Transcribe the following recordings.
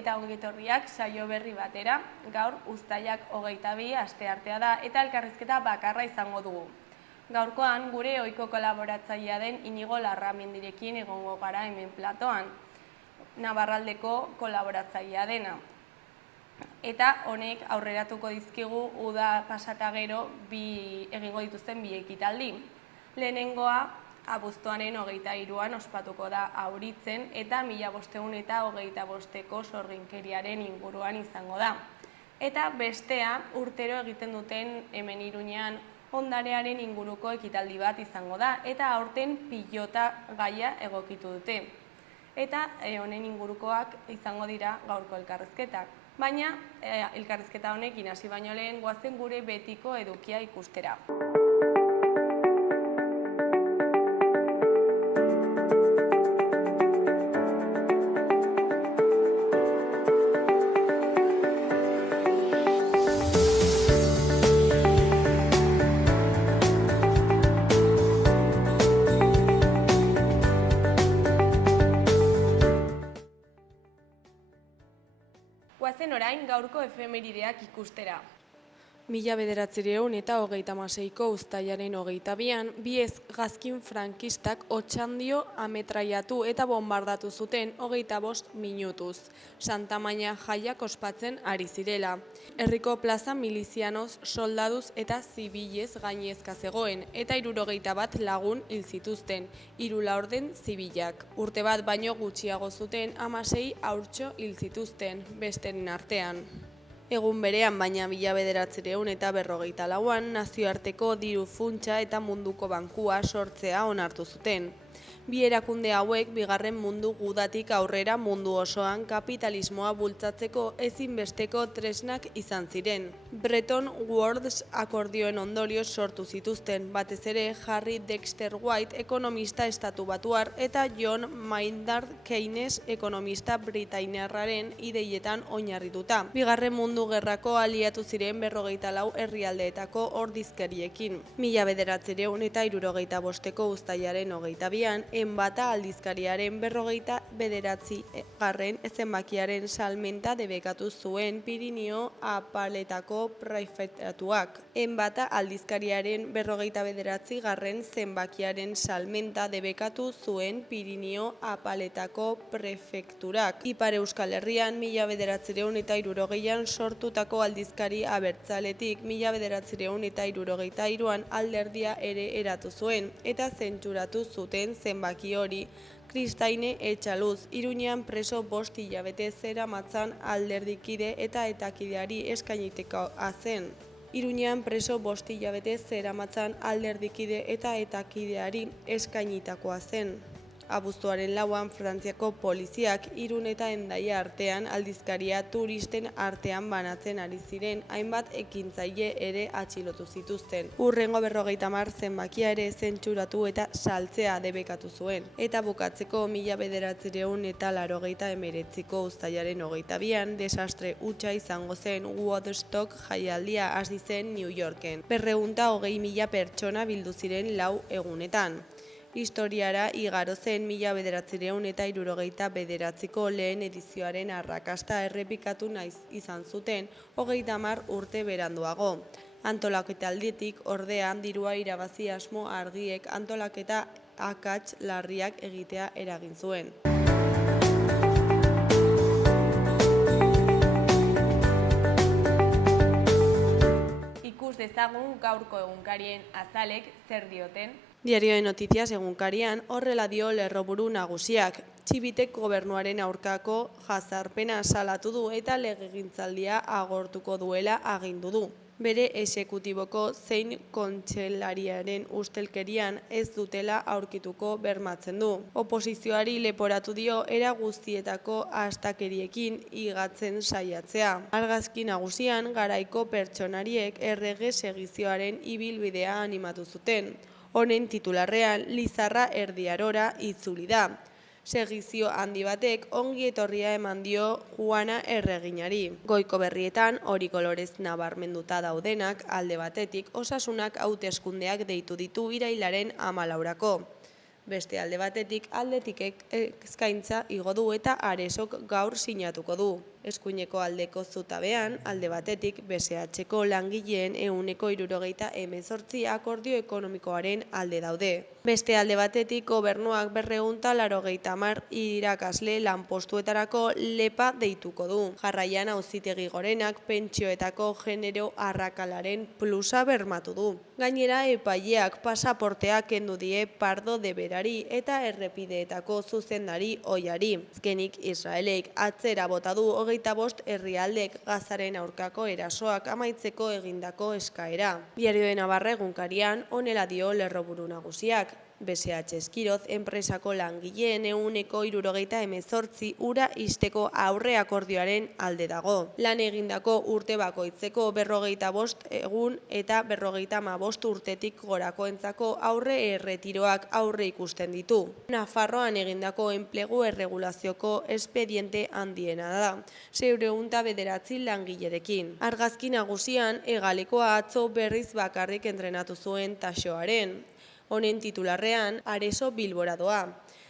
eta ongitorriak saio berri batera. Gaur uztailak 22 asteartea da eta elkarrizketa bakarra izango dugu. Gaurkoan gure ohiko kolaboratzailea den Inigo Larramendirekin egongo gara hemen platoan, Navarraldeko kolaboratzailea dena. Eta honek aurreratuko dizkigu uda pasata gero egingo dituzten bi ekitaldi. Lehenengoa abuztuaren 23an ospatuko da Auritzen eta 1525ko sorginkeriaren inguruan izango da. Eta bestea urtero egiten duten hemen Iruñean ondarearen inguruko ekitaldi bat izango da eta aurten pilota gaia egokitu dute. Eta honen ingurukoak izango dira gaurko elkarrizketak. Baina elkarrizketa honekin hasi baino lehen goazen gure betiko edukia ikustera. Goazen orain gaurko efemerideak ikustera. 1936ko uztailaren 22an, bi hegazkin frankistak Otxandio ametraiatu eta bombardatu zuten 25 minutuz. Santamaina jaiak ospatzen ari zirela. Herriko plaza milizianoz, soldaduz eta zibilez gainezka zegoen, eta 61 lagun hil zituzten, 3 laurden zibilak. Urte bat baino gutxiago zuten 16 haurtxo hil zituzten, besteren artean. Egun berean, baina 1954an, nazioarteko diru funtsa eta munduko bankua sortzea onartu zuten. Bi erakunde hauek bigarren mundu gudatik aurrera mundu osoan kapitalismoa bultzatzeko ezinbesteko tresnak izan ziren. Bretton Woods akordioen ondorioz sortu zituzten, batez ere Harry Dexter White ekonomista estatubatuar eta John Maynard Keynes ekonomista britainiarraren ideietan oinarrituta. Bigarren mundu gerrako aliatu ziren 54 herrialdeetako ordezkariekin. 1965ko uztailaren 22an, Enbata aldizkariaren 49. zenbakiaren salmenta debekatu zuen Pirinio apaletako prefetuak. Enbata aldizkariaren 49. zenbakiaren salmenta debekatu zuen Pirinio apaletako prefekturak. Ipar Euskal Herrian 1960an sortutako aldizkari abertzaletik 1963an alderdia ere eratu zuen eta zentsuratu zuten zenbaki hori. Kristaine Etxaluz, Iruñean preso 5 hilabete zeramatzan alderdikide eta etakideari eskainitekoa zen. Iruñean preso 5 hilabete zeramatzan alderdikide eta etakideari eskainitakoa zen. Abuztuaren 4an Frantziako poliziak Irun eta Hendaia artean aldizkaria turisten artean banatzen ari ziren hainbat ekintzaile ere atxilotu zituzten. Hurrengo 50 zenbakia ere zentsuratu eta saltzea debekatu zuen. Eta bukatzeko 1989ko uztailaren 22an desastre hutsa izango zen Woodstock jaialdia hasi zen New Yorken. 220.000 pertsona bildu ziren 4 egunetan. Historiara igaro zen 1969ko lehen edizioaren arrakasta errepikatu izan zuten 30 urte beranduago. Antolaketalditik ordean dirua irabazi asmo argiek antolaketa akats larriak egitea eragin zuen. Ikus dezagun gaurko egunkarien azalek zer dioten. Diario de Noticias egunkarian horrela dio lerroburu nagusiak. Txibitek gobernuaren aurkako jazarpena salatu du eta legegintzaldia agortuko duela agindu du. Bere exekutiboko zein kontseilariaren ustelkerian ez dutela aurkituko bermatzen du. Oposizioari leporatu dio era guztietako astakeriekin higatzen saiatzea. Argazki nagusian garaiko pertsonariek errege segizioaren ibilbidea animatu zuten. Honen titularrean Lizarra Erdi Arora itzuli da. Segizio handi batek ongi etorria eman dio Juana erreginari. Goiko berrietan hori kolorez nabarmenduta daudenak alde batetik osasunak hauteskundeak deitu ditu irailaren 14. Beste alde batetik, aldetikek eskaintza igo du eta Aresok gaur sinatuko du. Eskuineko aldeko zutabean, alde batetik, BSH-ko langileen 178 akordio ekonomikoaren alde daude. Beste alde batetik, gobernuak 290 irakasle lanpostuetarako lepa deituko du. Jarraian Auzitegi Gorenak pentsioetako genero arrakalaren plusa bermatu du. Gainera, epaileak pasaportea kendu die Pardo de Berari eta errepideetako zuzendari ohiari. Azkenik, Israelek atzera bota du 25 herrialdek Gazaren aurkako erasoak amaitzeko egindako eskaera. Diario de Navarra egunkarian honela dio lerroburu nagusiak. BSH Eskiroz enpresako langileen 178 ura ixteko aurre akordioaren alde dago. Lan egindako urte bakoitzeko 45 egun eta 55 urtetik gorakoentzako aurre erretiroak aurre ikusten ditu. Nafarroan egindako enplegu erregulazioko espediente handiena da, 609 langilerekin. Argazki nagusian, Egalekoa atzo berriz bakarrik entrenatu zuen Taxoaren. Honen titularrean, Areso Bilbora doa.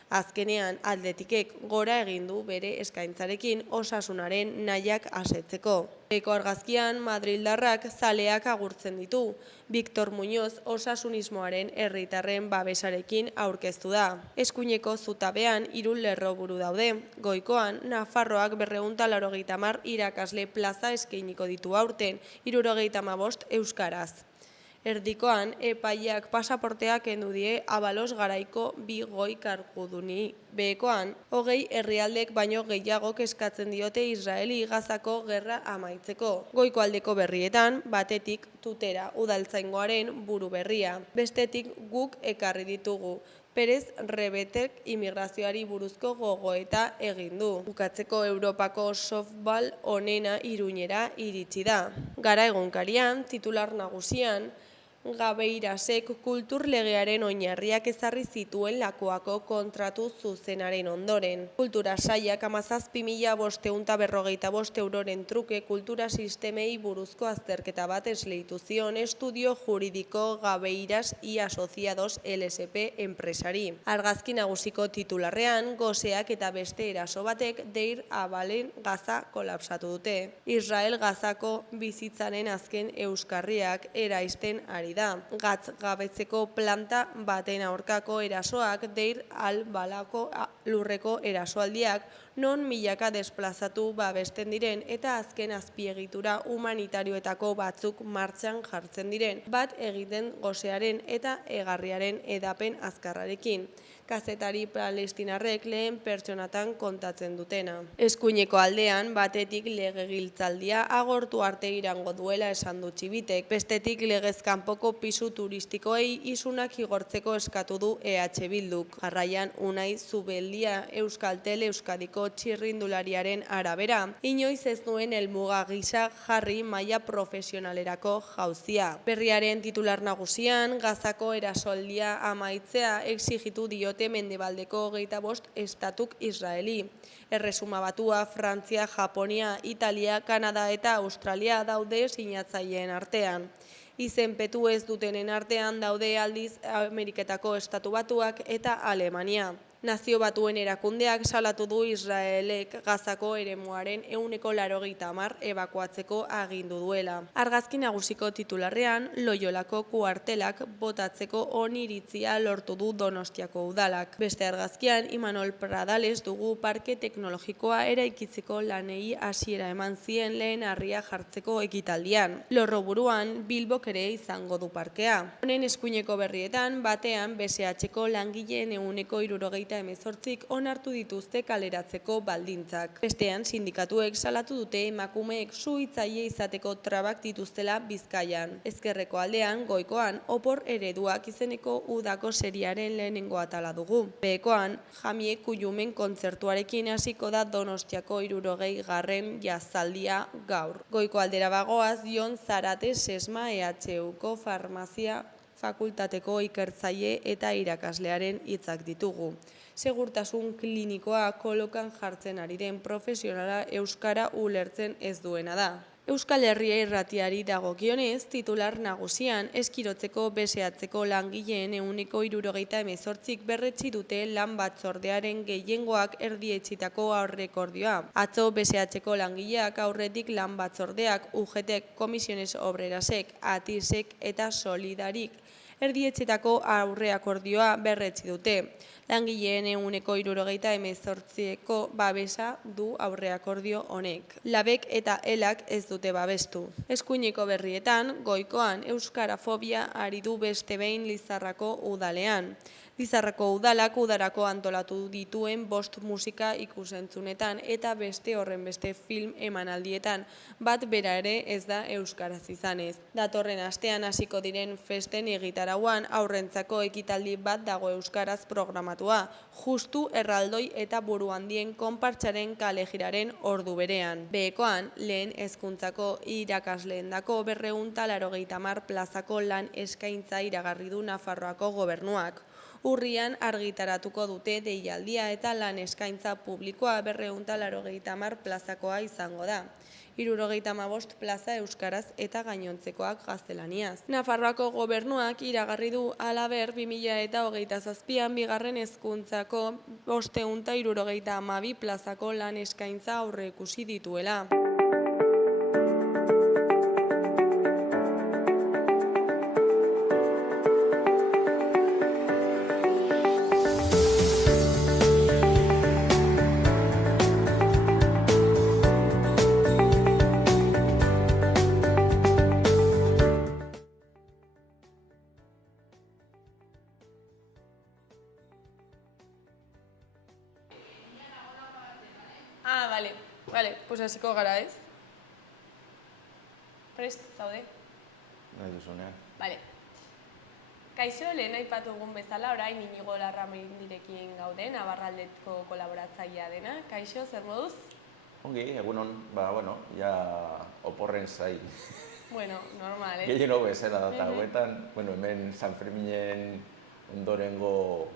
Azkenean, Atletikek gora egin du bere eskaintzarekin Osasunaren nahiak asetzeko. Eko argazkian, Madrildarrak zaleak agurtzen ditu. Victor Muñoz osasunismoaren herritarren babesarekin aurkeztu da. Eskuineko zutabean 3 lerroburu daude. Goikoan, Nafarroak 280 irakasle plaza eskainiko ditu aurten, 75 euskaraz. Erdikoan, epaileak pasaporteak kendu die Abalos Garaiko 2 goi karguduni. Behekoan, 20 herrialdek baino gehiagok eskatzen diote Israeli Gazako gerra amaitzeko. Goiko aldeko berrietan, batetik Tutera udaltzaingoaren buru berria. Bestetik guk ekarri ditugu. Perez Rebetek immigrazioari buruzko gogoeta egin du. Bukatzeko Europako softball onena Iruñera iritsi da. Gara egunkarian, titular nagusian, Gabeirasek kulturlegearen oinarriak ezarri zituen Lakuako kontratu zuzenaren ondoren. Kultura sailak 17.545 euroren truke kultura sistemei buruzko azterketa bat esleitu zion Estudio Juridiko Gabeiras y Asociados LSP enpresari. Argazki nagusiko titularrean, goseak eta beste eraso batek Deir Abalen Gaza kolapsatu dute. Israel Gazako bizitzaren azken euskarriak eraisten ari da. Gatz gabetzeko planta baten aurkako erasoak Deir al-Balako lurreko erasoaldiak non milaka desplazatu babesten diren eta azken azpiegitura humanitarioetako batzuk martxan jartzen diren, bat egiten gosearen eta egarriaren edapen azkarrarekin. Kazetari palestinarrek lehen pertsonatan kontatzen dutena. Eskuineko aldean, batetik legegiltzaldia agortu arte irango duela esan du Txibitek, bestetik legezkanpoko pisu turistikoei isunak igortzeko eskatu du EH Bilduk. Jarraian, Unai Zubeldia Euskaltel Euskadiko txirrindulariaren arabera, inoiz ez duen helmuga gisa jarri maila profesionalerako jauzia. Berriaren titular nagusian, Gazako erasoldia amaitzea exigitu diote Mendebaldeko 25 estatuk Israeli. Erresuma Batua, Frantzia, Japonia, Italia, Kanada eta Australia daude sinatzaileen artean. Izenpetu ez dutenen artean daude aldiz Ameriketako Estatu Batuak eta Alemania. Nazio Batuen erakundeak salatu du Israelek Gazako eremuaren 180 ebakuatzeko agindu duela. Argazki nagusiko titularrean, Loiolako kuartelak botatzeko oniritzia lortu du Donostiako udalak. Beste argazkian, Imanol Pradales dugu parke teknologikoa eraikitzeko lanei hasiera eman zien lehen harria jartzeko ekitaldian. Lorroburuan, Bilbok ere izango du parkea. Honen eskuineko berrietan, batean BSH-ko langileen 178 onartu dituzte kaleratzeko baldintzak. Bestean, sindikatuek salatu dute emakumeek suhiltzaile izateko trabak dituztela Bizkaian. Ezkerreko aldean, goikoan, opor ereduak izeneko udako seriaren lehenengo atala dugu. Behekoan, Jamie Kuyumen kontzertuarekin hasiko da Donostiako 60. jazaldia gaur. Goiko aldera bagoaz, Jon Zarate Sesma EHUko farmazia fakultateko ikertzaile eta irakaslearen hitzak ditugu. Segurtasun klinikoa kolokan jartzen ari den profesionala euskara ulertzen ez duena da. Euskal Herria Irratiari dagokionez, titular nagusian eskirotzeko beseatzeko langileen 78%k berretsi dute lan batzordearen gehiengoak erdietsitako aurrekordioa. Atzo beseatzeko langileak aurretik lan batzordeak UGTek, Comisiones Obrerasek, ATISek eta Solidarik erdietxetako aurreakordioa berretsi dute. Langileen 78%ko babesa du aurreakordio honek. Labek eta elak ez dute babestu. Eskuineko berrietan, goikoan euskarafobia ari du beste behin Lizarrako udalean. Lizarrako udalak udarako antolatu dituen 5 musika ikusentzunetan eta beste horrenbeste film emanaldietan, bat bera ere ez da euskaraz izanez. Datorren astean hasiko diren festen egitarauan aurrentzako ekitaldi bat dago euskaraz programatua, justu erraldoi eta buru handien konpartsaren kalejiraren ordu berean. Behekoan, lehen hezkuntzako irakasleendako 280 plazako lan eskaintza iragarri du Nafarroako gobernuak. Urrian argitaratuko dute deialdia eta lan eskaintza publikoa 280 plazakoa izango da. 75 plaza euskaraz eta gainontzekoak gaztelaniaz. Nafarroako gobernuak iragarri du halaber 2027an bigarren hezkuntzako 572 plazako lan eskaintza aurreikusi dituela. Vale, pues hasiko gara, ez? Prest, zaude? Nahi duzunean. Vale. Kaixo, lehen aipatu egun bezala, orain Inigo Larramindirekin gaude, Navarraldeko kolaboratzailea dena. Kaixo, zer moduz? Ongi, egunon, ja oporren zai. Bueno, normal, Gehieno bezala data hauetan, hemen San Ferminen ondorengo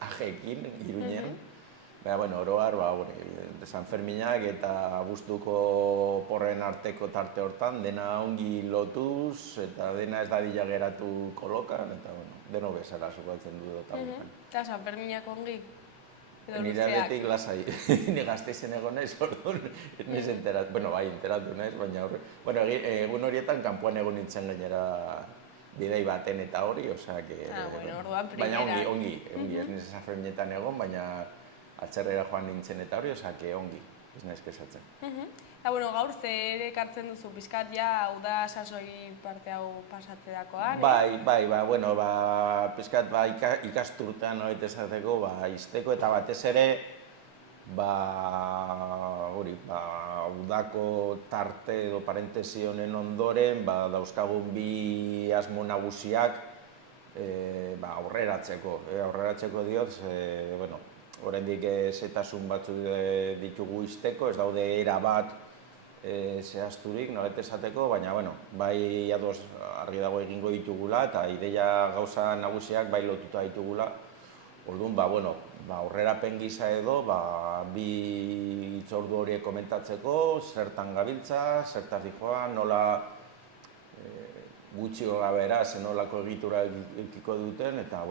ajeekin, Iruñean. Oroar, San Ferminak eta abuztuko porren arteko tarte hortan, dena ongi lotuz, eta dena ez dadila geratu kolokan, eta deno bezala sukatzen du dut hauetan. Eta San Ferminak ongi? Nire aldetik lasai, ni gazteizen egon naiz, orduan, ez enteratu, enteratu naiz, baina egun horietan kanpoan egon nintzen gainera bidei baten eta hori, baina ongi, ez nire San Ferminetan egon, baina atzerrera joan nintzen eta hori, ongi, ez naiz kesatzen. Gaur zer ekartzen duzu, pixkat ja uda sasoi parte hau pasatzerakoan? Pixkat ikasturtean hori esateko, izteko eta batez ere, udako tarte edo parentesi honen ondoren, dauzkagun bi asmo nagusiak aurreratzeko diot, oraindik zetasun batzuk ditugu izteko, ez daude era bat zehazturik, nolet esateko, baina bai ados argi dago egingo ditugula eta ideia gauza nagusiak bai lotuta ditugula. Orduan, aurrerapen gisa edo, bi hitzordu horiek komentatzeko, zertan gabiltza, zertaz dijoa, nola gutxi gabera, zenolako egitura ekiko duten, eta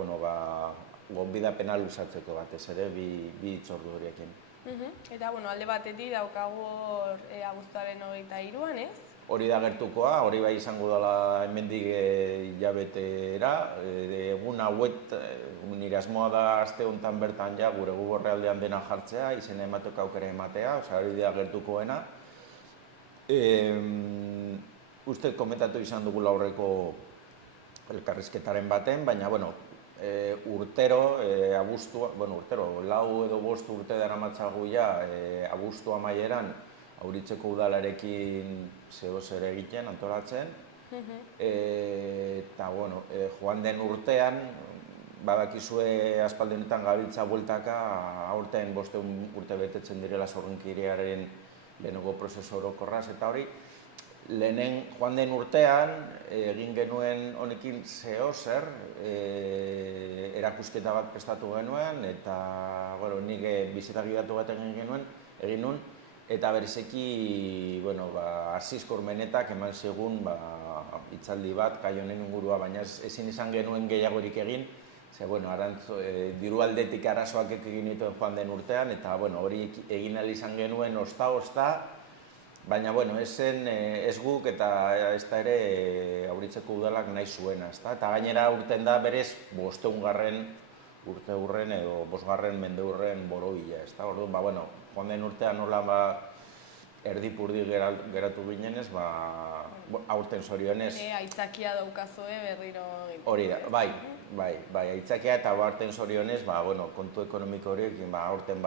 gonbidapena luzatzeko batez ere bi hitzordu horiekin. Eta alde batetik daukagu abuztuaren 23an, ez? Hori da gertukoa, hori bai izango dela hemendik hilabetera. Egun hauet, nire asmoa da aste honetan bertan ja gure Guborrealdean dena jartzea, izena emateko aukera ematea, hori da gertukoena. Uste komentatu izan dugula aurreko elkarrizketaren baten, baina urtero, lau edo 5 urte daramatzagu ja, abuztu amaieran Auritzeko udalarekin zer egiten, antolatzen. Eta, joan den urtean, badakizue aspaldi honetan gabiltza bueltaka, aurten 5 urte betetzen direla Zorronkiriaren lehenengo prozesu orokorraz eta hori. Lehenen joan den urtean, egin genuen honekin zehozer, erakusketa bat prestatu genuen, eta nik bizita gidatu bat egin nuen, eta berezeki, bueno, Asiz Kormenetak eman zigun hitzaldi bat, gai honen ingurua, baina ezin izan genuen gehiagorik egin, ze, bueno, diru aldetik arazoak egin dituen joan den urtean, eta, bueno, hori egin ahal izan genuen osta, baina, bueno, ez guk eta ez da ere Auritzeko udalak nahi zuena, eta gainera urten da berez 500. Urte hurren edo 5. mende hurren borobila, ez da, orduan, bueno, joan den urtean nola erdipurdi geratu ginenez, aurten zorionez. Aitzakia daukazue berriro egiten. Hori da, bai, aitzakia eta aurten zorionez, bueno, kontu ekonomiko horiekin, aurten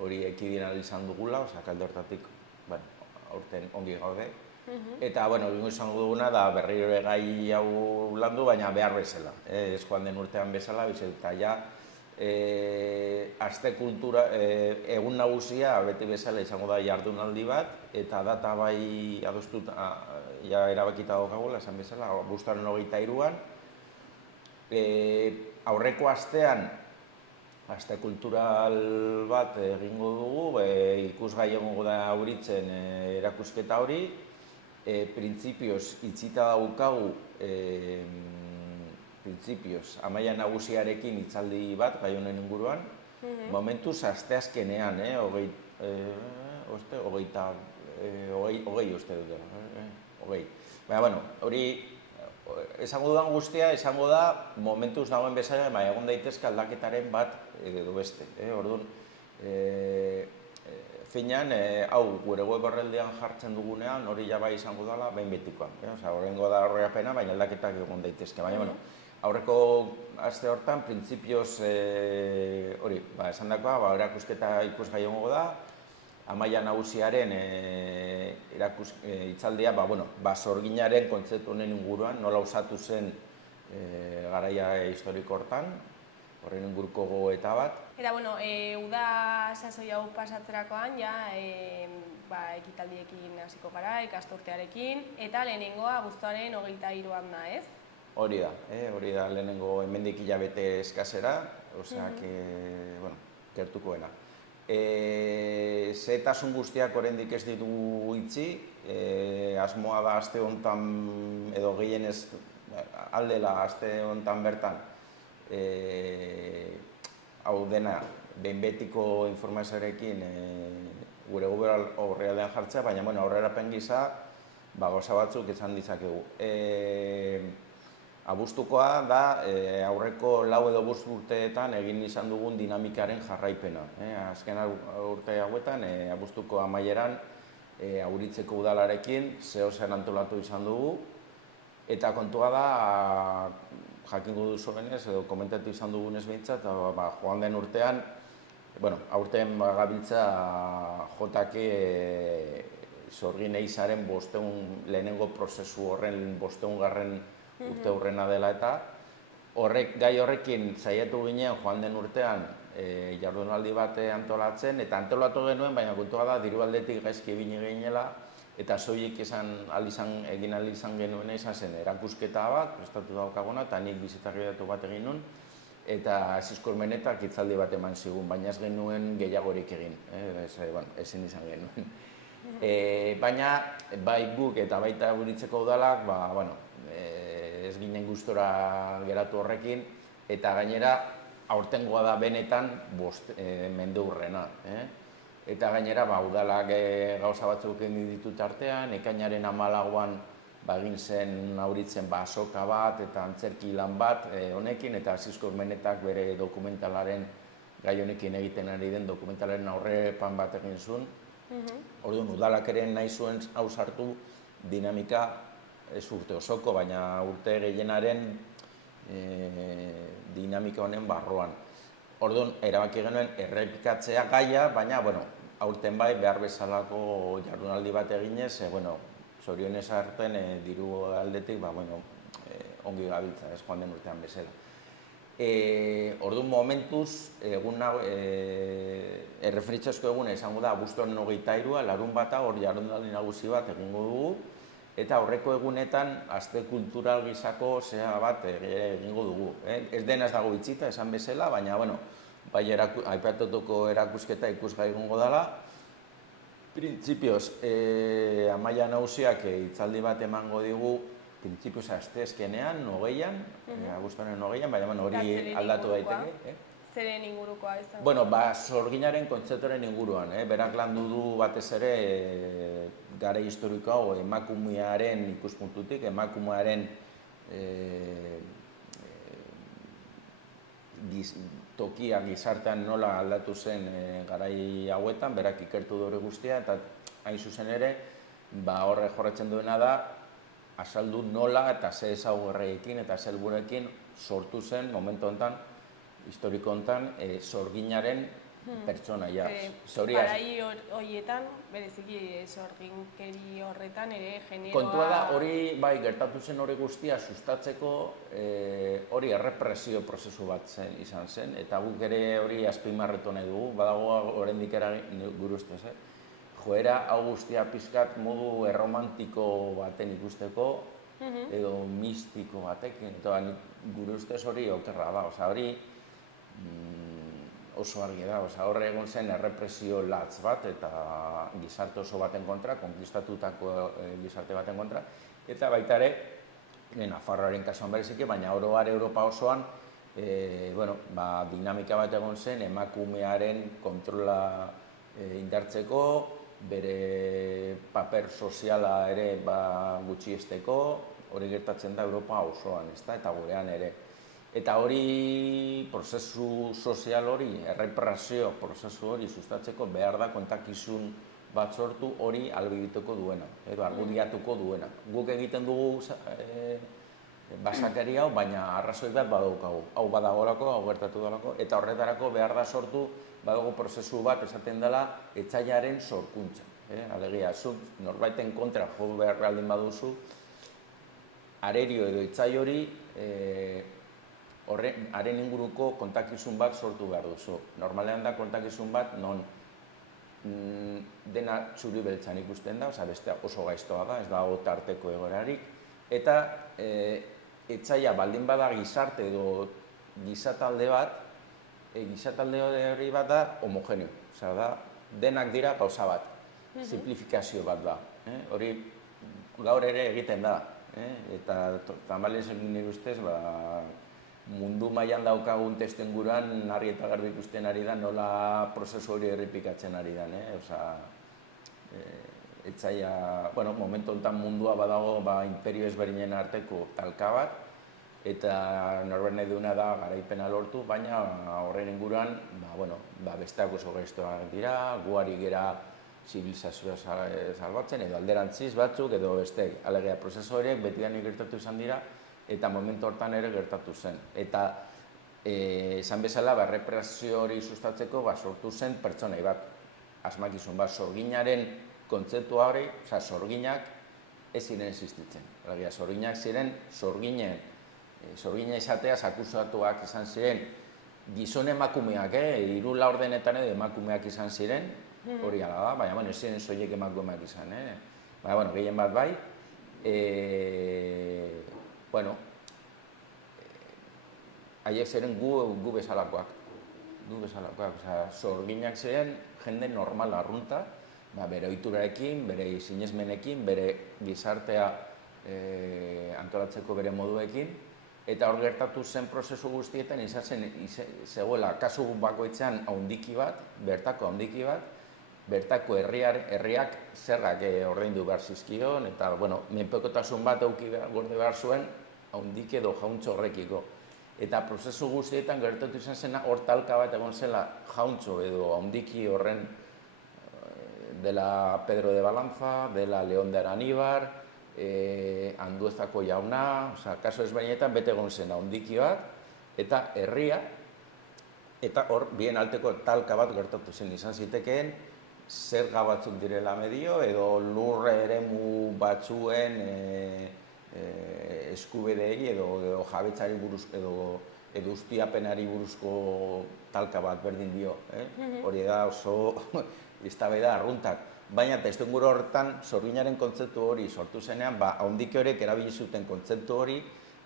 hori ekidin ahal izan dugula, osea, alde hortatik, aurten ongi gaude. Eta, bueno, bingo izango duguna da berriro gai hau landu, baina behar bezala. Ez joan den urtean bezala, eta ja, aste kultura, egun nagusia, beti bezala izango da jardunaldi bat, eta data bai adostuta, ja erabakita daukagula, esan bezala, abuztuaren 23an. Aurreko astean, aste kultural bat egingo dugu, ikusgai egongo da Auritzen erakusketa hori, printzipioz itzita daukagu, Amaia Nagusiarekin hitzaldi bat, gai honen inguruan, momentuz asteazkenean, hogei uste dut, baina, bueno, hori, esango dudan guztia, esango da, momentuz dagoen bezala, egon daitezke aldaketaren bat edo beste, orduan, finean, hau, gure web horreldean jartzen dugunean, hori ja bai izango dela, behin betikoan. Horrengo da horreapena, baina aldaketak egon daitezke. Baina, aurreko aste hortan, printzipioz, hori, esan dakoa, erakusketa ikusgai egongo da, Amaia Nagusiaren hitzaldia, sorginaren kontzeptu honen inguruan, nola osatu zen garaia historiko hortan, horren inguruko gogoeta bat. Eta, uda sasoi hau pasatzerakoan, ekitaldiekin hasiko gara, ikasturtearekin, eta lehenengoa abuztuaren 23an da, ez? Hori da, lehenengo hemendik hilabete eskasera, oseak, gertukoena. Zetasun guztiak oraindik ez ditugu itxi, asmoa da aste honetan, edo gehienez aldela aste honetan bertan, hau dena, behin betiko informazioarekin gure horrealdean jartzea, baina aurrerapen gisa gauza batzuk izan ditzakegu. Abuztukoa da aurreko 4 edo 5 urteetan egin izan dugun dinamikaren jarraipena. Azken urte hauetan, abuztuko amaieran Auritzeko udalarekin zehozen antolatu izan dugu, eta kontua da, jakingo duzuenez, edo komentatu izan dugunez behintzat, joan den urtean, aurten gabiltza jotake Sorgin Eizaren lehenengo prozesu horren 500. Urte hurrena dela eta gai horrekin saiatu ginen joan den urtean jardunaldi bat antolatzen, eta antolatu genuen, baina kontua da diru aldetik gaizki ibili ginela, eta soilik egin ahal izan genuen izan zen erakusketa bat, prestatu daukaguna, eta nik bisitagidatu bat egin nun, eta Asiz Kormenetak hitzaldi bat eman zigun, baina ez genuen gehiagorik egin, ezin izan genuen. Baina, bai guk eta baita Auritzeko udalak, ez ginen gustora geratu horrekin, eta gainera, aurtengoa da benetan mende hurrena. Eta gainera, udalak gauza batzuk egin ditut artean, ekainaren 14an egin zen Auritzen azoka bat eta antzerki lan bat honekin, eta Asiz Kormenetak bere dokumentalaren, gai honekin egiten ari den dokumentalaren aurrepan bat egin zuen. Orduan, udalak ere nahi zuen hau sartu dinamika, ez urte osoko, baina urte gehienaren dinamika honen barruan. Orduan, erabaki genuen errepikatzea gaia, baina, aurten bai behar bezalako jardunaldi bat eginez, zorionez hartzen diru aldetik, ongi gabiltza, ez joan den urtean bezala. Orduan, momentuz, erreferitzazko eguna izango da, abuztuaren 23a, larun bata, hor jardunaldi nagusi bat egingo dugu, eta horreko egunetan, aste kultural gizako zea bat egingo dugu. Ez dena ez dago itxita, esan bezala, baina, bai aipatutuko erakusketa ikusgai egongo dela, Printzipioz, Amaia Nagusiak hitzaldi bat emango digu, printzipioz asteazkenean, 20an, abuztuaren 20an, baina hori aldatu daiteke. Zeren ingurukoa izan? Bueno, sorginaren kontzeptuaren inguruan, berak landu du batez ere garai historiko hau emakumearen ikuspuntutik, emakumearen tokia gizartean nola aldatu zen garai hauetan, berak ikertu dure guztia, eta hain zuzen ere, horre jorratzen duena da, azaldu nola eta ze ezaugarriekin eta ze helburuekin sortu zen momentu honetan, historiko honetan, sorginaren pertsonaia. Garai horietan, bereziki sorginkeri horretan ere generoa... Kontua da, hori bai gertatu zen hori guztia sustatzeko hori errepresio prozesu bat izan zen, eta guk ere hori azpimarratu nahi dugu, badago oraindik gure ustez, joera hau guztia pizkat modu erromantiko baten ikusteko, edo mistiko batekin, eta gure ustez hori okerra da, hori oso argi da, horre egon zen errepresio latz bat eta gizarte oso baten kontra, konkistatutako gizarte baten kontra, eta baita ere, Nafarroaren kasuan bereziki, baina oro har Europa osoan, dinamika bat egon zen emakumearen kontrola indartzeko, bere paper soziala ere gutxiesteko, hori gertatzen da Europa osoan, eta gurean ere. Eta hori, prozesu sozial hori, errepresio prozesu hori sustatzeko behar da kontakizun bat sortu hori ahalbidetuko duena, edo argudiatuko duena. Guk egiten dugu basakeri hau, baina arrazoi bat badaukagu. Hau badagolako, hau gertatu dalako, eta horretarako behar da sortu badago prozesu bat esaten dela etsaiaren sorkuntza. Alegia, zuk norbaiten kontra jo behar baldin baduzu, arerio edo etsai hori haren inguruko kontakizun bat sortu behar duzu. Normalean da kontakizun bat non dena txuri beltzan ikusten da, beste oso gaiztoa da, ez dago tarteko egoerarik, eta etsaia baldin bada gizarte edo gizatalde bat, gizatalde hori bat da homogeneo, da denak dira gauza bat, simplifikazio bat da, hori gaur ere egiten da, eta tamalez nire ustez, mundu mailan daukagun testuinguruan argi eta garbi ikusten ari da nola prozesu hori errepikatzen ari da. Etsaia, momentu honetan mundua badago imperio ezberdinen arteko talka bat, eta norbert nahi duena da garaipena lortu, baina horren inguruan besteak oso gaiztoak dira, guari gera zibilizazioa salbatzen, edo alderantziz batzuk, edo besteak. Alegia, prozesu horiek betidan gertatu izan dira, eta momentu hortan ere gertatu zen. Eta esan bezala, errepresio hori sustatzeko sortu zen pertsonai bat, asmakizun bat, sorginaren kontzeptua hori, sorginak ez ziren existitzen. Sorginak ziren, sorgina izateaz akusatuak izan ziren, gizon emakumeak, hiru laurdenetan edo emakumeak izan ziren, hori ala da, baina ez ziren soilik emakumeak izan. Baina, gehien bat bai, haiek ziren gu bezalakoak, sorginak ziren jende normal arrunta, bere ohiturarekin, bere sinesmenekin, bere gizartea antolatzeko bere moduekin, eta hor gertatu zen prozesu guztietan izan zegoela kasu bakoitzean haundiki bat, bertako haundiki bat, bertako herriak zerrak ordaindu behar zizkion, eta menpekotasun bat gorde behar zuen haundik edo jauntxo horrekiko. Eta prozesu guztietan gertatu izan zena hor talka bat egon zela jauntxo edo haundiki horren dela Pedro de Balanza, dela León de Araníbar, Anduezako jauna, kaso ezberdinetan bete egon zen haundiki bat, eta herria, eta hor bien alteko talka bat gertatu zen izan zitekeen, zerga batzuk direla medio, edo lurre eremu batzuen eskubideei edo jabetzari buruz edo ustiapenari buruzko talka bat berdin dio. Hori da oso eztabaida arruntak. Baina testuinguru horretan sorginaren kontzeptu hori sortu zenean, haundike horiek erabili zuten kontzeptu hori,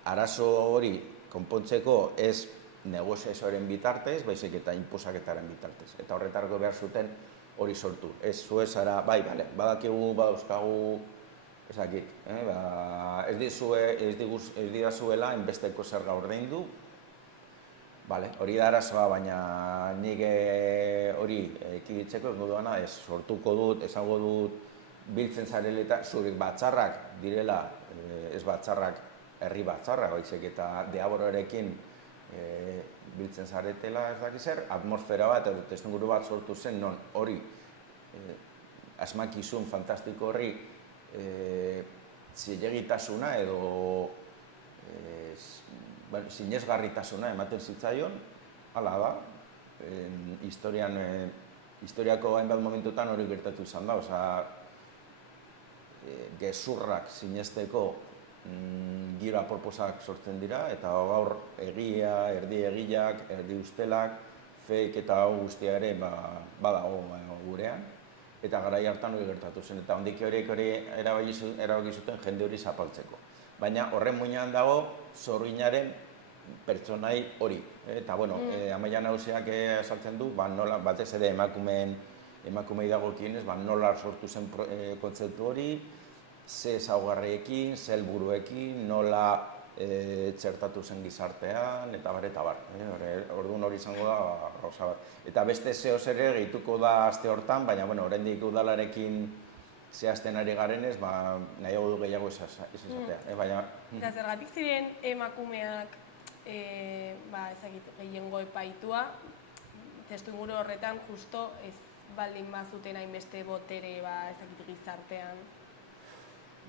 arazo hori konpontzeko ez negoziazioaren bitartez, baizik eta inposaketaren bitartez. Eta horretarako behar zuten hori sortu. Ez zu ez ara, bai, badakigu, badauzkagu, ezakit, ez didazuela enbesteko zerga ordaindu, hori da arazoa, baina nik hori ekiditzeko egingo duana, ez sortuko dut, esango dut, biltzen zarela eta zurik batzarrak direla, ez batzarrak, herri batzarrak, baizik eta deabororekin biltzen zaretela ez dakiz zer, atmosfera bat edo testuinguru bat sortu zen, non hori asmakizun fantastiko horri zilegitasuna edo sinesgarritasuna ematen zitzaion, hala da, historiako hainbat momentutan hori gertatu izan da, gezurrak sinesteko giro aproposak sortzen dira, eta gaur egia, erdi egiak, erdi ustelak, fake eta hau guztia ere badago gurean, eta garai hartan hori gertatu zen, eta hondik horiek erabaki zuten jende hori zapaltzeko. Baina horren muinean dago zorginaren pertsonai hori. Eta, Amaia Nagusiak esaltzen du, batez ere emakumei dagokienez, nola sortu zen kontzeptu hori, ze ezaugarriekin, ze helburuekin, nola txertatu zen gizartean, eta bar. Orduan hori izango da gauza bat. Eta beste zehoz ere gehituko da aste hortan, baina oraindik udalarekin zehazten ari garenez, nahiago du gehiago ez esatea. Eta zergatik ziren emakumeak gehiengo epaitua, testuinguru horretan justo ez baldin bazuten hainbeste botere gizartean?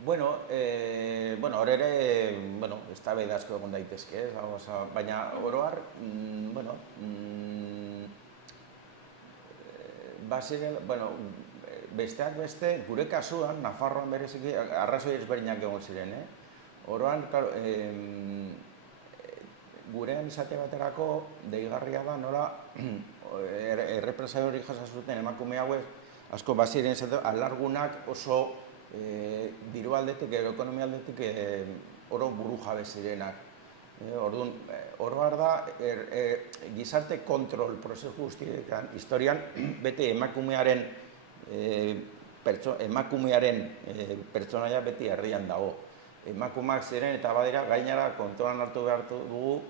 Hor ere, eztabaida asko egon daitezke, baina oro har, besteak beste, gure kasuan, Nafarroan bereziki, arrazoi ezberdinak egon ziren, oroan, gurean izate baterako deigarria da nola errepresio hori jasa zuten emakume hauek, asko baziren alargunak oso diru aldetik, ekonomia aldetik oro buru jabe zirenak. Orduan, oro har da, gizarte kontrol prozesu guztietan, historian, beti emakumearen pertsonaia beti herrian dago. Emakumeak ziren eta badira gainera kontrolan hartu behar dugu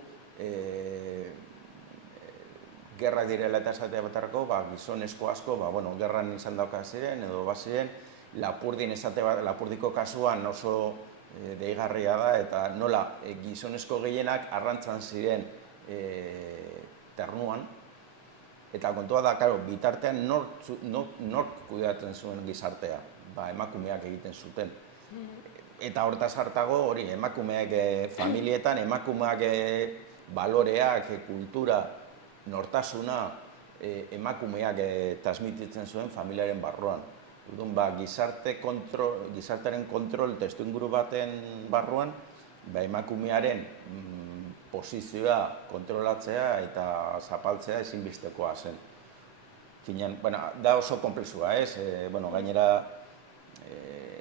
gerrak direla eta esatea batarako, gizonezko asko, gerran izan dauka ziren edo baziren, Lapurdiko kasuan oso deigarria da eta nola gizonezko gehienak arrantzan ziren ternuan, eta kontua da, bitartean nork kudeatzen zuen gizartea, emakumeak egiten zuten. Eta hortaz hartago hori, emakumeak familietan, emakumeak baloreak, kultura, nortasuna, emakumeak transmititzen zuen familiaren barruan. Gizartearen kontrol testuinguru baten barruan, emakumearen posizioa kontrolatzea eta zapaltzea ezinbestekoa zen. Da oso konplexua, ez? Gainera,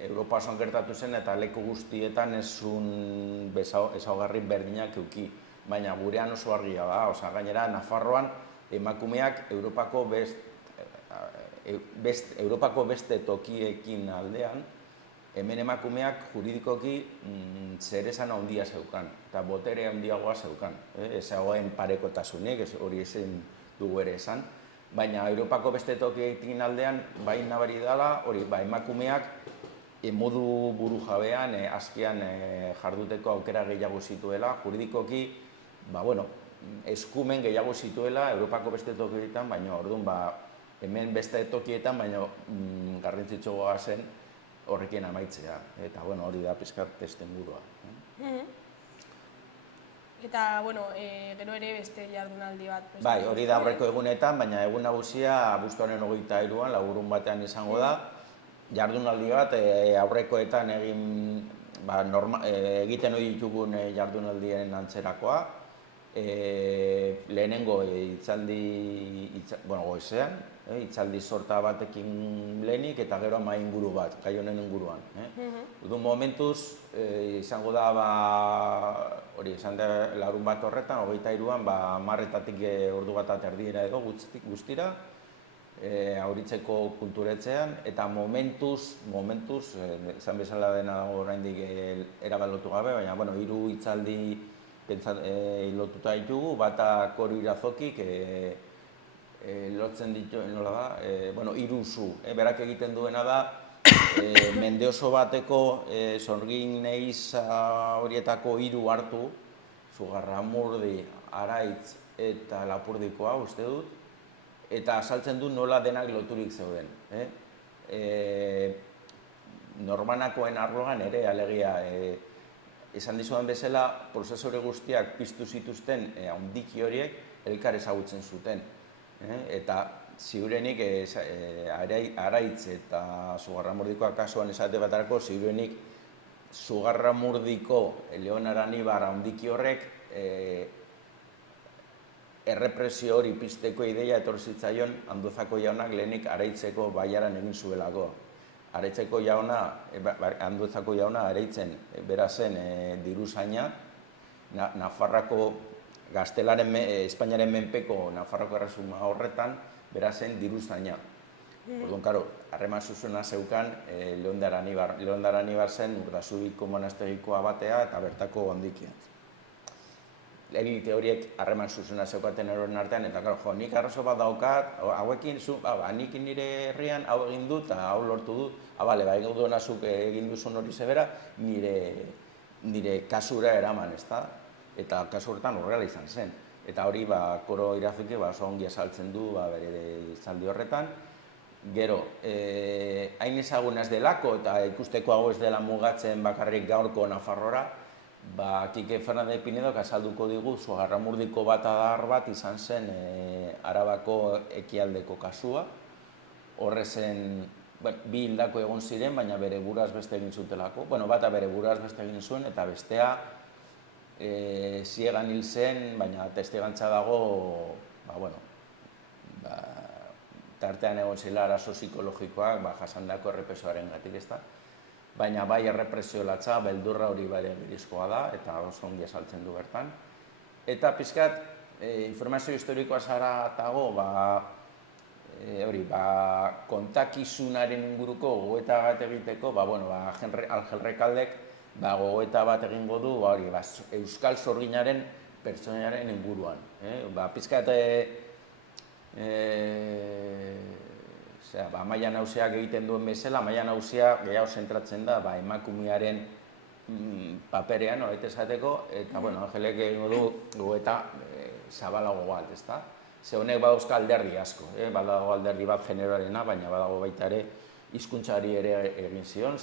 Europa osoan gertatu zen eta leku guztietan ez zuen ezaugarri berdinak eduki, baina gurean oso argia da. Gainera, Nafarroan emakumeak Europako beste tokiekin aldean, hemen emakumeak juridikoki zeresan handia zeukan, eta botere handiagoa zeukan. Ez zegoen parekotasunik, hori ezin dugu ere esan, baina Europako beste tokiekin aldean, bai nabari dela, hori emakumeak modu buru jabean, azkian jarduteko aukera gehiago zituela, juridikoki, eskumen gehiago zituela Europako beste tokietan, baina orduan, hemen beste tokietan, baina garrantzitsuagoa zen horrekin amaitzea. Eta hori da pizkat testuingurua. Eta, gero ere beste jardunaldi bat. Bai, hori da aurreko egunetan, baina egun nagusia abuztuaren 23an, Laburun batean izango da. Jardunaldi bat aurrekoetan egiten ohi ditugun jardunaldien antzerakoa. Lehenengo goizean, hitzaldi sorta batekin lehenik eta gero mahai inguru bat, gai honen inguruan. Udun momentuz, izango da, hori izan da Larun bat horretan, 23an, 10:00 ordu bat eta erdiera edo guztira, Auritzeko kulturetzean, eta momentuz, esan bezala dena oraindik erabalotu gabe, baina, bueno, 3 hitzaldi lotuta ditugu, bata Koru Irazokik lotzen ditu, nola da, bueno, 3 zu, berak egiten duena da, mende oso bateko sorgin eiza horietako 3 hartu, Zugarramurdi, Araitz eta Lapurdikoa, uste dut, eta azaltzen du nola denak loturik zeuden. Norbanakoen arloan ere, alegia, esan dizudan bezala, prozesore guztiak piztu zituzten handiki horiek elkar ezagutzen zuten. Eta ziurenik Araitz eta Zugarramurdikoa kasuan esate batarako, ziurenik Zugarramurdiko Leon Aranibar handiki horrek errepresio hori pizteko ideia etorri zitzaion Anduzako jaunak lehenik Araitzeko baiaran egin zuelako. Araitzeko jauna, Anduzako jauna Araitzen berazen diruzaina, Nafarrako Gaztelaren, Espainiaren menpeko Nafarroko erresuma horretan, berazen diruzaina. Orduan, karo, harreman zuzena zeukan Leon de Aranibar zen Urdazubiko monastegikoa batea eta bertako handikia. Elite horiek harreman zuzena zeukaten eroren artean, eta jo, nik arrazo bat daukat, hauekin, nik nire herrian hau egin dut, eta hau lortu dut, bale, egin duena zuk egin duzun hori zebera, nire kasura eraman, ezta? Eta kasu horretan horrela izan zen. Eta hori, Koro Irazoki oso ongi azaltzen du bere izaldi horretan. Gero, hain ezaguna ez delako, eta ikusteko hau ez dela mugatzen bakarrik gaurko Nafarrora, Kike Fernandez Pinedok azalduko digu Zugarramurdiko bat adar bat izan zen Arabako ekialdeko kasua. Horrezen, bi hildako egon ziren, baina bere buraz beste egin zutelako. Bueno, bata bere buraz beste egin zuen, eta bestea ziegan hil zen, baina testigantza dago, tartean egon zela arazo psikologikoak jasandako errepresioaren gatik, ezta? Baina bai errepresio latza, beldurra hori bere girizkoa da, eta oso ongi esaltzen du bertan. Eta pizkat, informazio historikoa zaratago, kontakizunaren inguruko gogoeta bat egiteko, Angel Rekaldek gogoeta bat egingo du, Euskal Sorginaren pertsonaren inguruan. Pizkat, Amaia Nauseak egiten duen bezala, Amaia Nausea gehiago zentratzen da emakumearen paperean, horret esateko, eta Angelek egingo du gogoeta zabalago bat, ezta? Ze honek badauzka alderdi asko, badago alderdi bat generoarena, baina badago baita ere hizkuntzari ere egin zion,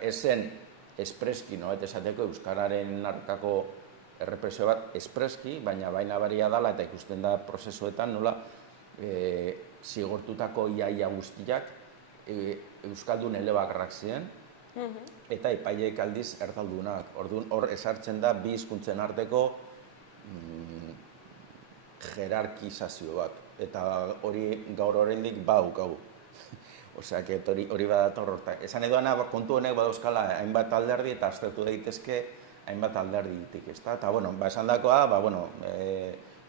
ez zen espreski, horret esateko, euskararen arkako errepresio bat espreski, baina baria dela eta ikusten da prozesuetan nola zigortutako iaia guztiak euskaldun elebakarrak ziren, eta epaileek aldiz erdaldunak. Orduan hor esartzen da bi hizkuntzen arteko jerarkizazio bat, eta hori gaur oraindik badaukagu. Osea, hori badator hortak. Esan eduana, kontu honek badauzkala hainbat alderdi eta aztertu daitezke hainbat alderdi ditik, ezta? Eta, esan dakoa,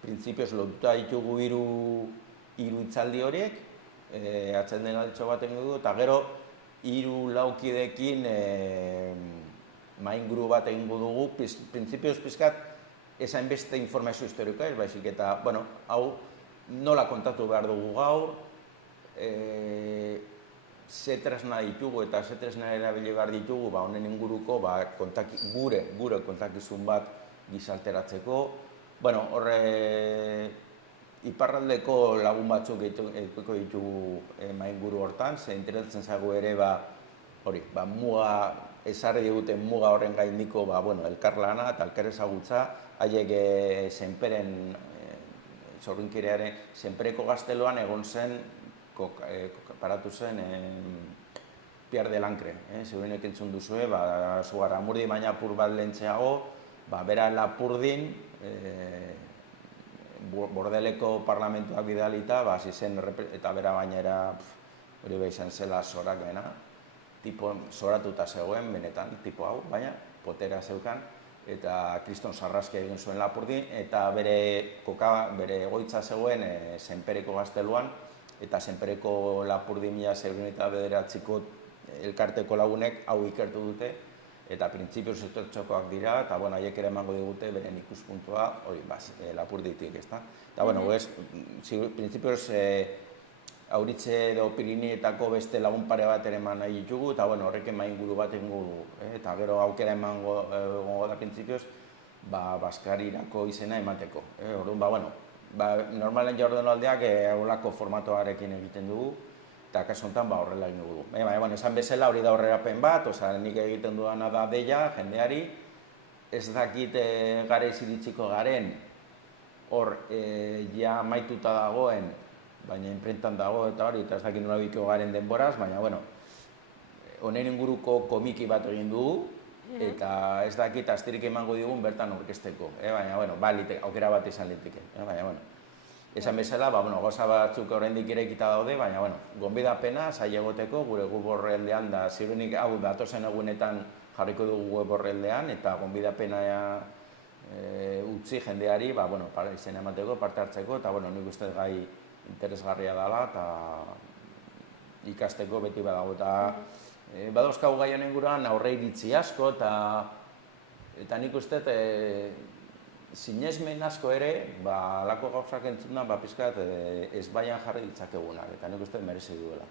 printzipioz lotuta ditugu hiru hitzaldi horiek, atzen den alditxo bat egingo dugu, eta gero 3 kideekin mainguru bat egingo dugu, printzipioz pizkat esain beste informazio historikoa ez, baizik eta, hau nola kontatu behar dugu gaur, ze tresna ditugu eta ze tresna erabili behar ditugu, honen inguruko gure kontakizun bat gizarteratzeko. Horre iparraldeko lagun batzuk egiteko ditugu mainguru hortan, ze interesatzen zago ere muga, ezarri diguten muga horren gaindiko elkarlana eta elkar ezagutza, haiek Senperen, Sorginkidearen, Senpereko gazteloan egon zen, paratu zen Pierre de Lancre, zeurenek entzun duzue, Zugarramurdi baina apur bat lehentxeago, bera Lapurdin, Bordeleko parlamentuak bidalita, hasi zen, eta bera gainera hori izan zela zorak gena, zoratuta zegoen, benetan, tipo hau, baina potera zeukan, eta Kriston Sarraski egin zuen Lapurdin, eta bere egoitza zegoen Senpereko gazteluan, eta Senpereko Lapurdi 1909ko elkarteko lagunek hau ikertu dute, eta printzipioz etortxokoak dira, eta haiek ere emango digute beren ikuspuntua hori Lapurditik, ezta? Eta, printzipioz Auritze edo Pirinetako beste lagun pare bat ere eman nahi ditugu, eta horrek inguru bat egingo dugu. Eta gero aukera emango da printzipioz, Baskarirako izena emateko. Orduan, normalen jardunaldiak horrelako formatoarekin egiten dugu, eta kasu honetan horrela egingo dugu. Baina, esan bezala hori da horrerapen bat, nik egiten dudana da deia, jendeari, ez dakit garaiz iritsiko garen, hor ja maituta dagoen, baina inprentan dago eta hori, eta ez dakit nola biko garen denboraz, baina, honen inguruko komiki bat egin dugu, eta ez dakit astirik emango digun bertan orkesteko, baina, aukera bat izan liteke, baina, esan bezala, gauza batzuk oraindik irekita daude, baina, gonbidapena, zai egoteko, gure web orrialdean da, zirunik hau datozen egunetan jarriko dugu web orrialdean, eta gonbidapena utzi jendeari, izena emateko, parte hartzeko, eta, nik uste gai interesgarria dela, eta ikasteko beti badago, eta badauzkagu gai honen guruan aurre iritzi asko, eta nik uste sinesmen asko ere, alako gauzak entzuna, pizkat ez baian jarri ditzakegunak, eta nik uste merezi duela.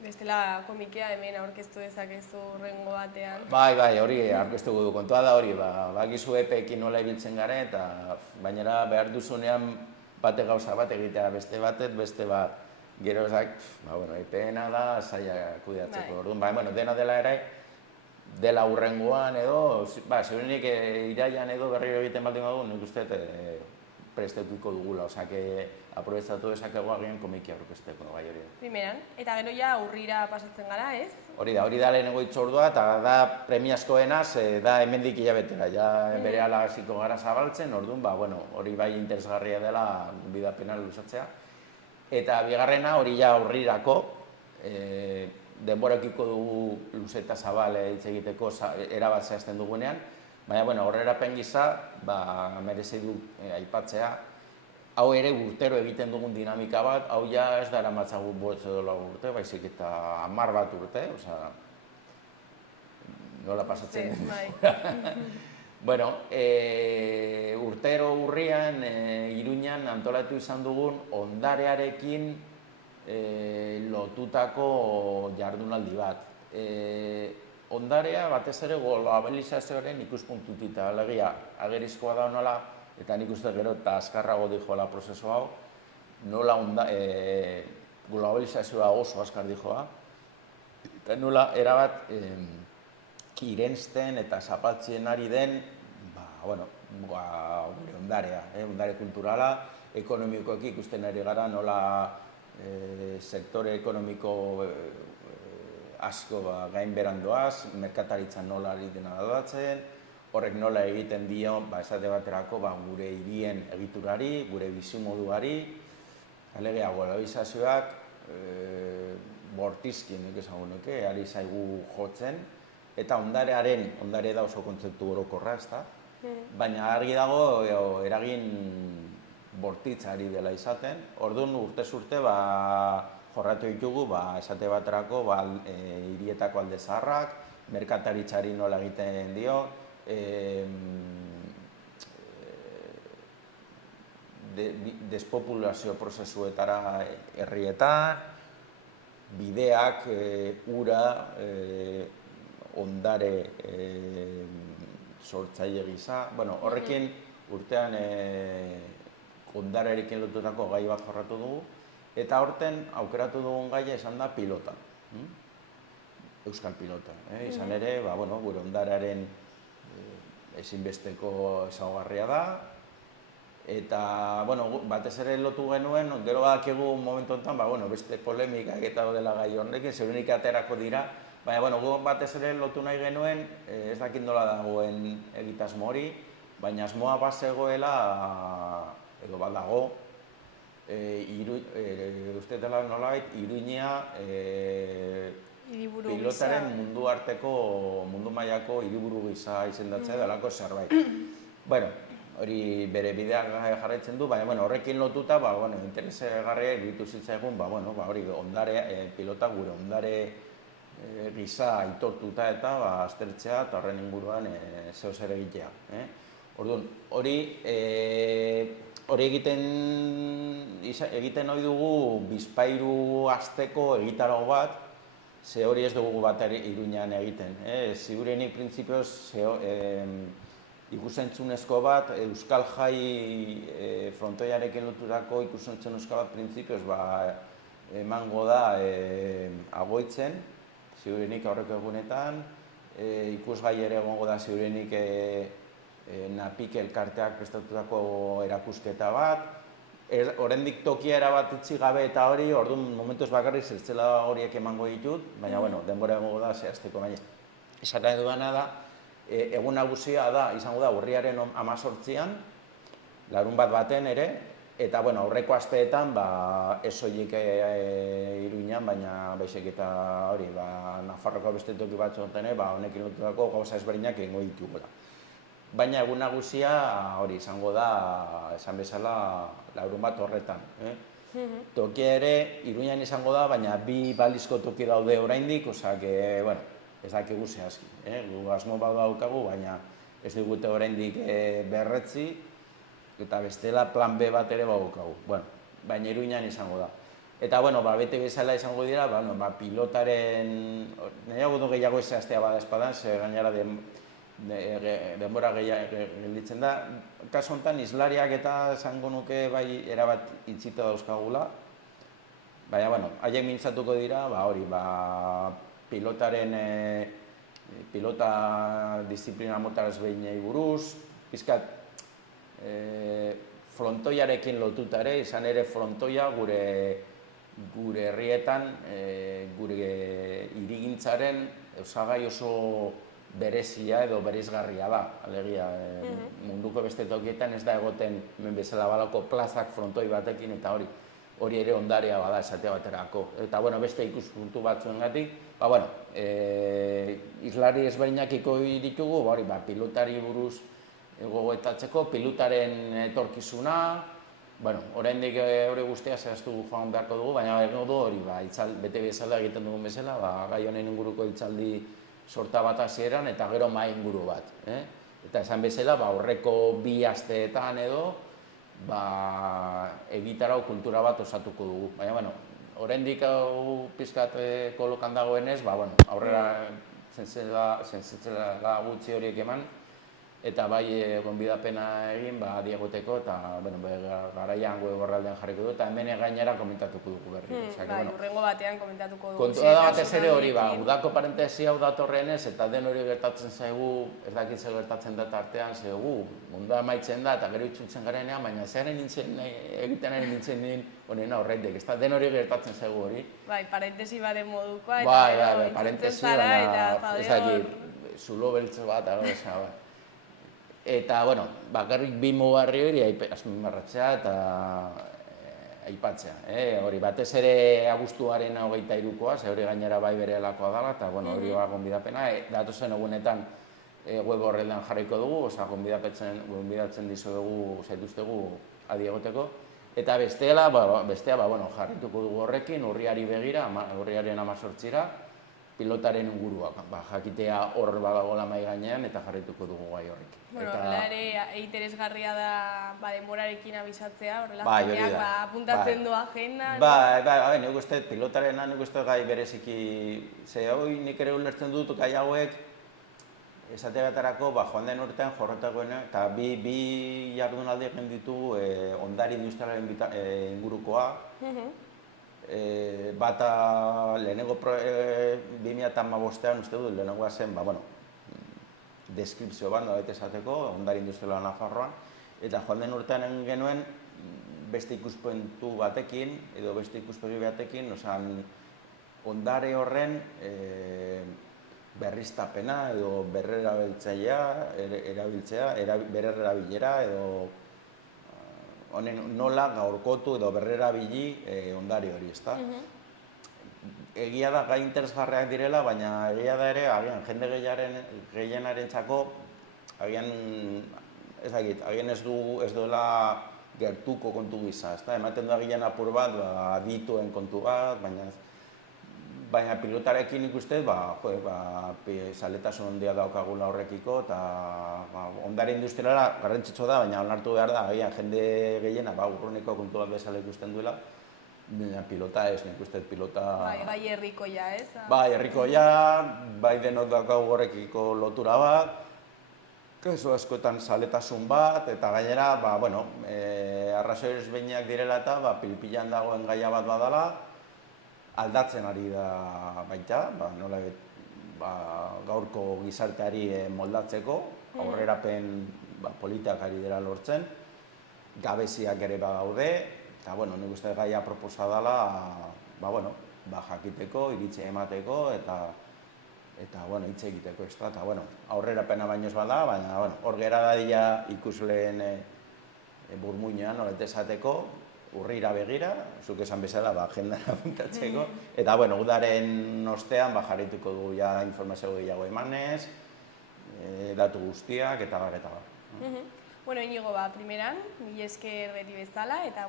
Bestela komikia hemen aurkeztu dezakezu hurrengo batean. Bai, hori aurkeztuko du, kontua da hori, bakizu epeekin nola ibiltzen garen, eta bainera behar duzunean bate gauza bat egitea, beste bat, gero ezak, epeena da, zaila kudeatzeko. Orduan, dena dela ere, dela hurrengoan edo, segurenik iraian edo berriro egiten baldin badu, nik uste prestetuko dugula, osak, aprobetsatu dezakegu agian komikia aurkezteko gai hori. Primeran, eta gero ja urrira pasatzen gara, ez? Hori da lehenengo hitzordua, eta da premiazkoenaz, da hemendik hilabetera, ja berehala hasiko gara zabaltzen, orduan, hori bai interesgarria dela bidapena luzatzea. Eta bigarrena hori ja urrirako, denborakiko dugu luzeta zabal hitz egiteko erabat zehazten dugunean, baina horrerapen gisa, merezi du aipatzea, hau ere urtero egiten dugun dinamika bat, hau ja ez da eramatzagu 8 edo 4 urte, baizik eta 10 bat urte, nola pasatzen den. Urtero urrian, Iruñan antolatu izan dugun ondarearekin lotutako jardunaldi bat. Ondarea batez ere globalizazioaren ikuspuntutik, alegia agerizkoa da nola, eta nik uste gero eta azkarrago dijoala prozesu hau, nola globalizazioa oso azkar dijoa, eta nola erabat irensten eta zapaltzen ari den gure ondarea, ondare kulturala, ekonomikoek ikusten ari gara, nola sektore ekonomiko asko gainbeheran doaz, merkataritzan nola egiten aldatzen, horrek nola egiten dio, esate baterako, gure hirien egiturari, gure bizimoduari, alegia globalizazioak bortizkin, nik esango nuke, ari zaigu jotzen, eta ondare da oso kontzeptu orokorra, ezta? Baina argi dago eragin bortitzari dela izaten, orduan urtez urte jorratu ditugu, esate baterako, hirietako alde zaharrak, merkataritzari nola egiten dio, despopulazio prozesuetara herrietan, bideak, ura, ondare sortzaile gisa, horrekin urtean ondarearekin lotutako gai bat jorratu dugu, eta horten aukeratu dugun gaia esan da pilota, euskal pilota. Izan ere, gure ondarearen ezinbesteko ezaugarria da, eta batez ere lotu genuen, gero badakigu momentu honetan, beste polemikak eta dela gai horrekin, zeurenik aterako dira, baina batez ere lotu nahi genuen, ez dakit nola dagoen egitasmo hori, baina asmoa bazegoela, edo badago, uste dela nolabait, Iruña pilotaren mundu arteko, mundu mailako hiriburu gisa izendatzea delako zerbait. hori bere bideak jarraitzen du, baina horrekin lotuta, interesgarria iruditu zitzaigun, hori ondare, pilota gure ondare gisa aitortuta eta aztertzea eta horren inguruan zeo zer egitea. Orduan, hori egiten ohi dugu bizpahiru asteko egitarau bat, ze hori ez dugu bat Iruñan egiten. Ziurenik printzipioz ikusentzunezko bat, Euskal Jai frontoiarekin loturako ikusentzunezko bat printzipioz emango da Agoitzen, ziurenik aurreko egunetan, ikusgai ere egongo da ziurenik Napik elkarteak prestatutako erakusketa bat, oraindik tokia erabat itxi gabe eta hori, orduan momentuz bakarrik zertzela horiek emango ditut, baina denbora egongo da zehazteko, baina esaten duena da, egun nagusia izango da urriaren 18an, larunbat baten ere, eta aurreko asteetan ez soilik Iruñan, baina baizik eta hori, Nafarroko beste toki batzuetan honekin lotutako gauza ezberdinak egingo ditugula. Baina egun nagusia hori izango da, esan bezala, larunbat horretan. Tokia ere Iruñan izango da, baina bi balizko toki daude oraindik, osea, ez dakigu zehazki. Gu asmo bat daukagu, baina ez digute oraindik berretzi, eta bestela plan B bat ere badaukagu. Baina Iruñan izango da. Eta, bete bezala izango dira, pilotaren, nahiago du gehiago ez zehaztea bada espadan, ze gainera denbora gelditzen da. Kasu honetan, islariak eta esango nuke erabat itxita dauzkagula. Baina, haiek mintzatuko dira, pilota disiplina mota ezberdinei buruz, pizkat frontoiarekin lotuta ere, izan ere frontoia gure herrietan, gure hirigintzaren osagai oso berezia edo bereizgarria da. Alegia, munduko beste tokietan ez da egoten bezala balako plazak frontoi batekin eta hori ere ondarea bada esatea baterako. Eta beste ikuspuntu batzuengatik, islari ezberdinak ikusi ditugu, pilotari buruz gogoetatzeko, pilotaren etorkizuna, oraindik hori guztia zehaztu joan beharko dugu, baina egingo du hori, bete bezala egiten dugun bezala, gai honen inguruko hitzaldi sorta bat hasieran eta gero mahai inguru bat. Eta esan bezala, aurreko bi asteetan edo, egitarau kultura bat osatuko dugu. Baina, oraindik hau pizkat kolokan dagoenez, aurrera zentzela gutxi horiek eman, eta gonbidapena egin diegoteko, eta garaian gorraldean jarriko du, eta hemen gainera komentatuko dugu berri. Hurrengo batean komentatuko dugu. Kontua da batez ere hori, udako parentesi hau datorrenez, eta den hori gertatzen zaigu, ez dakit zer gertatzen da tartean, zaigu, mundua amaitzen da, eta gero itzultzen garenean, baina zearen egiten ari nintzen din honena horreitek, ez da den hori gertatzen zaigu hori. Parentesi baten modukoa, eta parentesi baina, ez dakit, zulo beltzo bat, eta, bakarrik bi mugarri hori azpimarratzea eta aipatzea. Hori, batez ere abuztuaren 23koa, ze hori gainera berelakoa dela, eta hori gonbidapena. Datozen egunetan web horreldan jarriko dugu, gonbidatzen dizuegu, zaituztegu adi egoteko. Eta bestea, jarrituko dugu horrekin, urriari begira, urriaren 18ra, pilotaren inguruak, jakitea hor badagoela mahai gainean eta jarrituko dugu gai horrekin. Horrela ere, interesgarria da denborarekin abisatzea, horrela jendeak apuntatzen du agenda. Nik uste pilotarena, nik uste gai bereziki, ze hori nik ere ulertzen dut gai hauek, esate baterako, joan den urtean jorretakoena, eta bi jardunaldi egin ditugu ondare industrialaren ingurukoa, bata lehenengo 2015an uste dut, lehenengoa zen, deskripzio bat, nolabait esateko, ondare industriala Nafarroan, eta joan den urtean egin genuen beste ikuspuntu batekin, edo beste ikuspegi batekin, ondare horren berriztapena edo berrerabilera edo honen nola gaurkotu edo berrerabili ondare hori, ezta? Egia da gai interesgarriak direla, baina egia da ere, agian jende gehienarentzako agian ez dakit, agian ez duela gertuko kontu gisa, ezta? Ematen du agian apur bat, adituen kontu bat, baina pilotarekin ikusten, zaletasun handia daukagula horrekiko, eta ondare industriala garrantzitsua da, baina onartu behar da, agian jende gehiena, urruneko kontu bat bezala ikusten duela, baina pilota ez, nik uste pilota... Bai herrikoia, ez? Bai, herrikoia, bai denok daukagu horrekiko lotura bat, kasu askotan zaletasun bat, eta gainera, arrazoi ezberdinak direla eta pilpilan dagoen gaia bat badala, aldatzen ari da baita, gaurko gizarteari moldatzeko, aurrerapen politak ari dira lortzen, gabeziak ere badaude, eta nik uste gaia proposa dela, jakiteko, iritzia emateko, eta hitz egiteko, eta aurrerapena baino ez bada, baina hor gera dadila ikusleen burmuinean, nolet esateko, urrira begira, zuk esan bezala, agendara apuntatzeko, eta udaren ostean jarrituko dugu informazio gehiago emanez, datu guztiak, eta bar, eta bar. Inigo, primeran, mila esker beti bezala, eta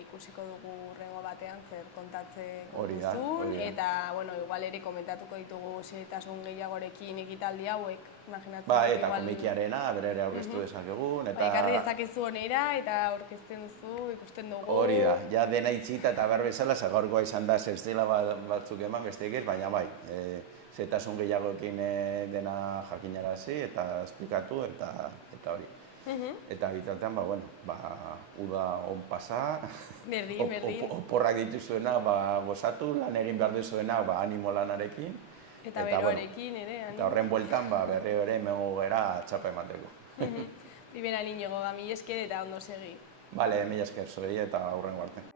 ikusiko dugu hurrengo batean zer kontatzeko duzun, eta igual ere komentatuko ditugu xehetasun gehiagorekin ekitaldi hauek, imaginatzen. Eta komikiarena, bere ere aurkeztu dezakegun, eta... Ekarri dezakezu onera, eta aurkezten duzu, ikusten dugu... Hori da, ja dena itxita eta behar bezala, gaurkoa izan da zertzela batzuk eman besteik ez, baina xehetasun gehiagoekin dena jakinarazi, eta esplikatu, eta hori. Eta bitartean, uda on pasa, oporrak dituzuena gozatu, lan egin behar duzuena animo lanarekin. Eta beroarekin ere. Eta horren bueltan berriro ere emango gara txapa emateko. Primera Inigo, mila esker eta ondo segi. Bale, mila esker, zuei eta hurrengo arte.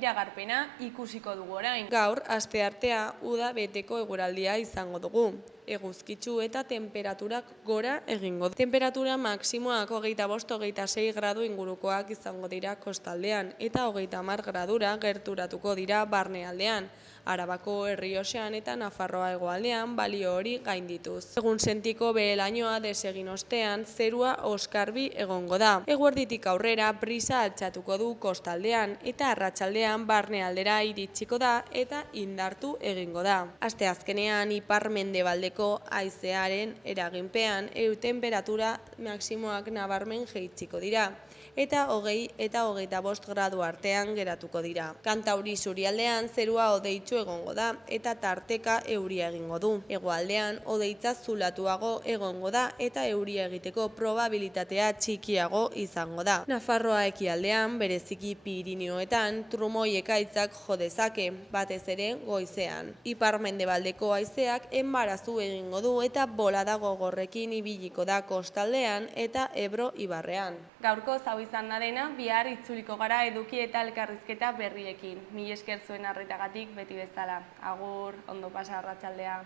Iragarpena ikusiko dugu orain. Gaur, asteartea, uda beteko eguraldia izango dugu. Eguzkitsu eta temperaturak gora egingo. Temperatura maksimoak 25-26 gradu ingurukoak izango dira kostaldean, eta 30 gradura gerturatuko dira barnealdean. Arabako Errioxan eta Nafarroa hegoaldean balio hori gaindituz. Egun sentiko behelainoa desegin ostean, zerua oskarbi egongo da. Eguerditik aurrera brisa altxatuko du kostaldean, eta arratsaldean barnealdera iritsiko da eta indartu egingo da. Asteazkenean ipar-mendebaldeko haizearen eraginpean temperatura maksimoak nabarmen jaitsiko dira, eta 20 eta 25 gradu artean geratuko dira. Kantauri isurialdean zerua hodeitsu egongo da eta tarteka euria egingo du. Hegoaldean hodeitza zulatuago egongo da eta euria egiteko probabilitatea txikiago izango da. Nafarroa ekialdean, bereziki Pirinioetan, trumoi ekaitzak jo dezake, batez ere goizean. Ipar-mendebaldeko haizeak enbarazu egingo du eta bolada gogorrekin ibiliko da kostaldean eta Ebro ibarrean. Gaurko hau izan da dena, bihar itzuliko gara eduki eta elkarrizketa berriekin. Mila esker zuen arretagatik beti bezala. Agur, ondo pasa arratsaldea.